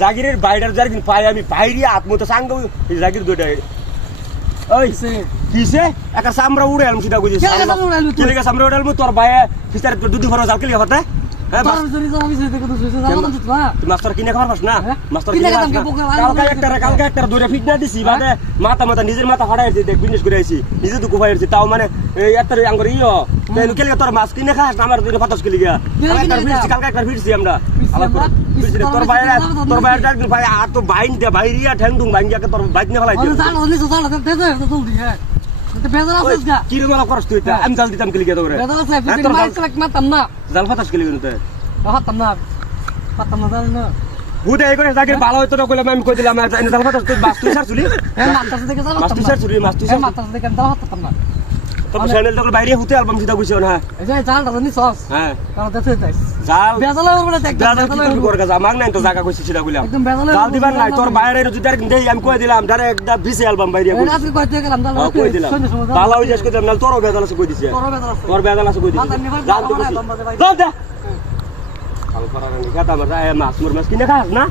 জাগিরের বাইরের জাগির পাই আমি বাইরে আত্মতো সাঙ্গ জাগির দুইটা ওই কিসে একটা সামরা উড়ে আলম সিধা কইছিস চলে গেছে সামরা উড়ে আলম তোর ভাই ফিসার দুধ ভরা জাল কেলি হতে মাস্টার কিনে খাবার পাস না মাস্টার কিনে কালকে একটা দৌড়ে ফিট না দিছি বাদে মাথা নিজের মাথা ফাড়াইছি দেখ বিজনেস করে আইছি নিজে দুঃখ পাইছি তাও মানে একটা আঙ্গুর ইয়ো কেলে তোর মাছ কিনে খাস আমার দুটো ফাটাস কেলি গিয়া কালকে একটা ফিরছি আমরা তোর ভাইয়ের একদিন ভাই আর তো বাইন দে বাইরিয়া ঠ্যাংডুং বাইন গিয়া তোর বাইক নিয়ে ফেলাই কি রে মালা করস তুই আমি জাল দিতাম কেলি গিয়া তোরে জাল ফাটাস কেলি গিয়া বুদে এই করে জাগির ভালো হইতো না কইলাম আমি কই দিলাম আমি জাল ফাটাস তুই মাছ তুই ছাড়ছুলি তোর চ্যানেল তো বাইরে হতে অ্যালবাম সিধা কইছো না এই যে জাল রানি সস হ্যাঁ কারণ দেখতে যাইস জাল বেজালা বলে দেখ বেজালা কি করে গা মাগ নাই তো জায়গা কইছি সিধা কইলাম একদম বেজালা জাল দিবার নাই তোর বাইরে যদি আর দেই আমি কই দিলাম ডাইরেক্ট একটা বিসি অ্যালবাম বাইরে কই আজকে কইতে গেলাম জাল কই দিলাম ভালো হই যাস কই দিলাম না তোর বেজালা কই দিছি তোর বেজালা কই দিছি জাল তো কইছি দে কাল করার নি খাতা মাছ কিনে খাস না